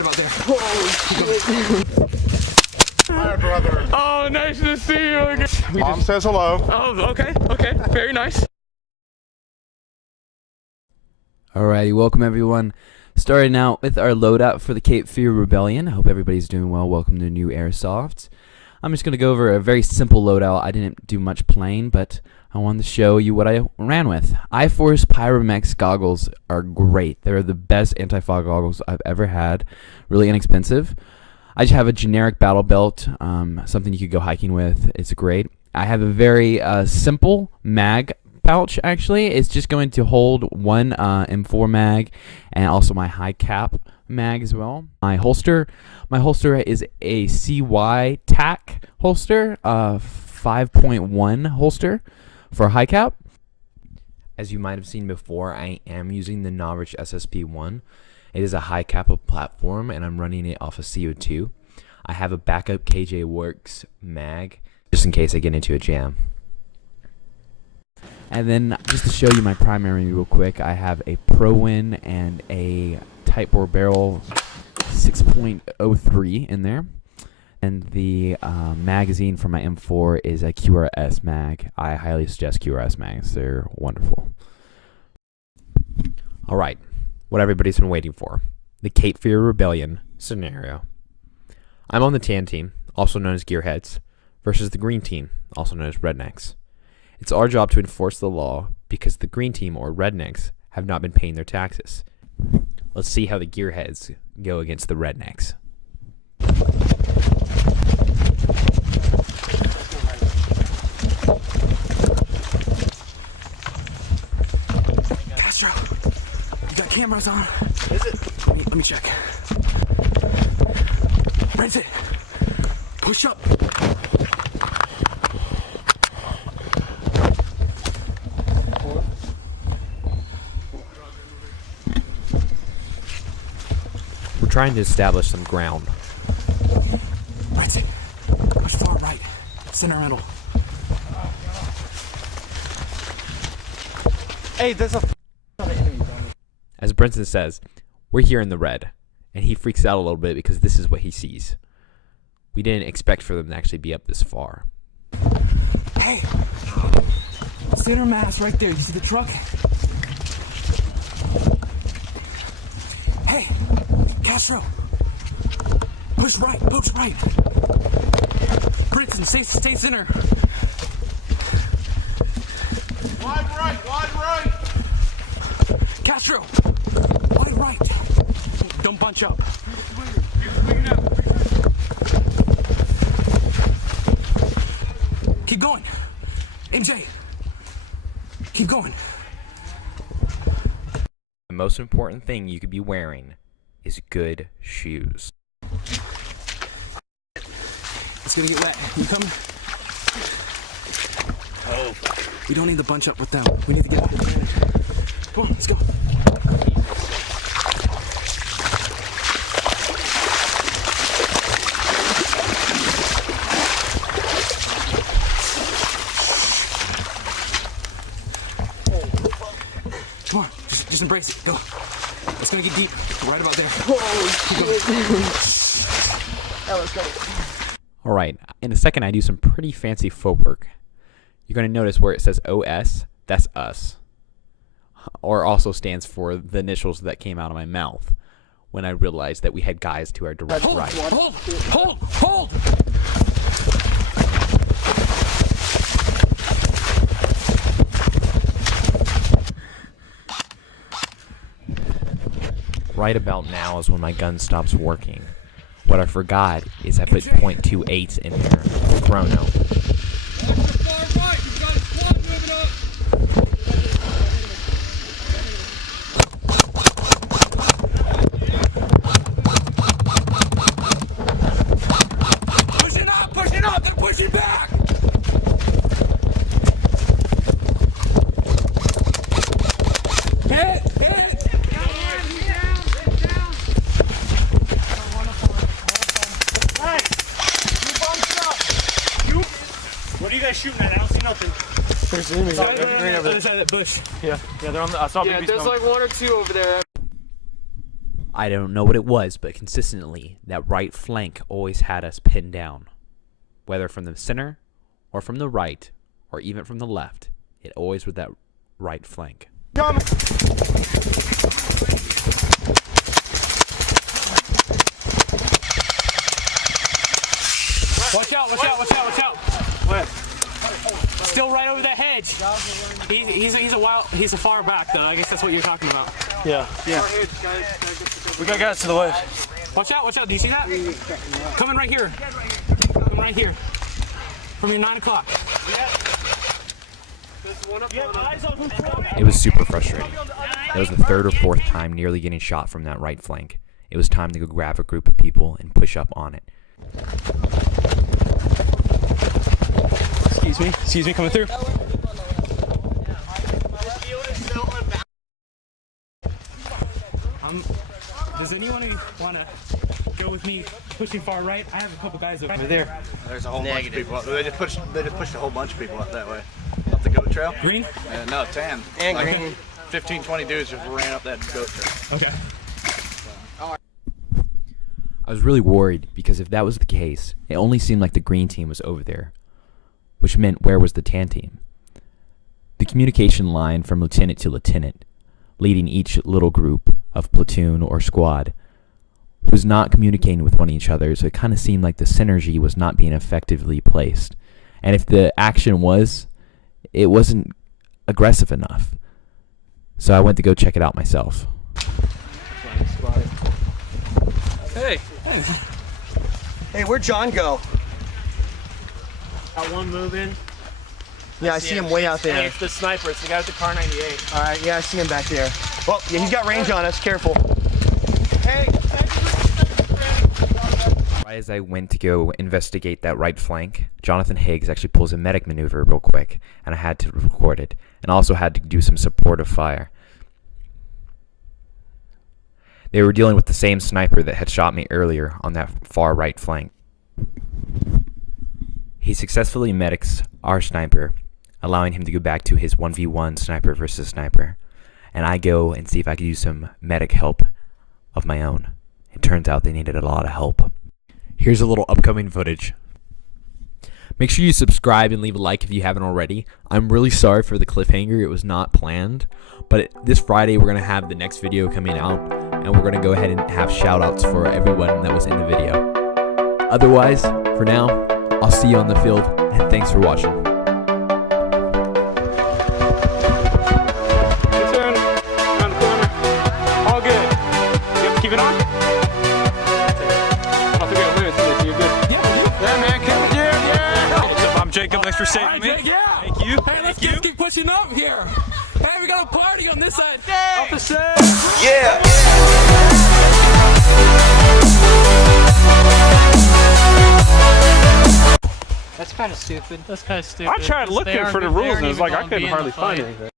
right about there. Holy shit. Hi, brother. Oh, nice to see you again. Mom says hello. Oh, okay, okay, very nice. Alrighty, welcome everyone. Starting out with our loadout for the Cape Fear Rebellion. I hope everybody's doing well. Welcome to New Airsoft. I'm just going to go over a very simple loadout. I didn't do much playing, but I wanted to show you what I ran with. iForce Pyramex goggles are great. They're the best anti-fog goggles I've ever had. Really inexpensive. I just have a generic battle belt, something you could go hiking with. It's great. I have a very simple mag pouch, actually. It's just going to hold one M4 mag and also my high cap mag as well. My holster is a CY TAC holster, 5.1 holster for high cap. As you might have seen before, I am using the Novich SSP-1. It is a high cap platform and I'm running it off of CO2. I have a backup KJ Works mag just in case I get into a jam. And then just to show you my primary real quick, I have a ProWin and a Tight Bore Barrel 6.03 in there. And the magazine for my M4 is a QRS mag. I highly suggest QRS mags. They're wonderful. Alright, what everybody's been waiting for. The Cape Fear Rebellion scenario. I'm on the tan team, also known as Gearheads, versus the green team, also known as Rednecks. It's our job to enforce the law because the green team, or rednecks, have not been paying their taxes. Let's see how the gearheads go against the rednecks. Castro, you got cameras on? Is it? Let me check. Raise it. Push up. Trying to establish some ground. Right, it. Push far right. Center middle. Hey, there's a As Brinson says, we're here in the red, and he freaks out a little bit because this is what he sees. We didn't expect for them to actually be up this far. Hey! Center mass right there. You see the truck? Hey! Castro! Push right, push right! Brinson, stay center! Wide right! Castro! Wide right! Don't bunch up. Keep going! MJ! Keep going! The most important thing you could be wearing is good shoes. It's gonna get wet. You coming? Oh. We don't need to bunch up with them. We need to get out. Come on, let's go. Come on, just embrace it. Go. It's gonna get deep. Right about there. Holy shit. Let's go. Alright, in a second I do some pretty fancy footwork. You're going to notice where it says OS, that's us. Or also stands for the initials that came out of my mouth when I realized that we had guys to our direct right. Hold! Right about now is when my gun stops working. What I forgot is I put .28 in there, chrono. Push it up, then push it back! Hit! What are you guys shooting at? I don't see nothing. There's enemies Sorry, right over there. That bush. Yeah, they're on the. I saw Yeah, BBs there's coming. like one or two over there. I don't know what it was, but consistently, that right flank always had us pinned down. Whether from the center, or from the right, or even from the left, it always was that right flank. Coming. Watch out, watch out, watch out, watch out. Where? Still right over that hedge. He's a far back though. I guess that's what you're talking about. Yeah. We got guys to the west. Watch out, watch out. Do you see that? Coming right here. Coming right here. From your 9 o'clock. It was super frustrating. It was the third or fourth time nearly getting shot from that right flank. It was time to go grab a group of people and push up on it. Excuse me, coming through. Does anyone want to go with me pushing far right? I have a couple guys over there. There's a whole bunch of people up there. They just pushed a whole bunch of people up that way. Up the goat trail. Green? No, tan. And like green. 15, 20 dudes just ran up that goat trail. Okay. I was really worried because if that was the case, it only seemed like the green team was over there, which meant where was the tan team? The communication line from lieutenant to lieutenant, leading each little group of platoon or squad, was not communicating with one each other, so it kind of seemed like the synergy was not being effectively placed. And if the action was, it wasn't aggressive enough. So I went to go check it out myself. Hey. Hey, where'd John go? Got one moving. Yeah, I see him way out Hey, there. it's the sniper. It's the guy with the car 98. All right, yeah, I see him back there. Well, yeah, he's got range on us. Careful. Hey. Right as I went to go investigate that right flank, Jonathan Higgs actually pulls a medic maneuver real quick, and I had to record it, and also had to do some supportive fire. They were dealing with the same sniper that had shot me earlier on that far right flank. He successfully medics our sniper, allowing him to go back to his 1v1 sniper versus sniper, and I go and see if I could use some medic help of my own. It turns out they needed a lot of help. Here's a little upcoming footage. Make sure you subscribe and leave a like if you haven't already. I'm really sorry for the cliffhanger. It was not planned. But this Friday, we're going to have the next video coming out. And we're going to go ahead and have shout-outs for everyone that was in the video. Otherwise, for now, I'll see you on the field. And thanks for watching. Good turn. Around the corner. All good. You have to keep it on? I don't think I lose, so you're good. Yeah, man, come here. Yeah. I'm Jacob. Thanks for saving me. Yeah. Thank you. Hey, let's just keep pushing up here. Hey, we got a party on this side. Off the set. Yeah. That's kind of stupid. I tried looking for the rules and it was like I couldn't hardly find anything.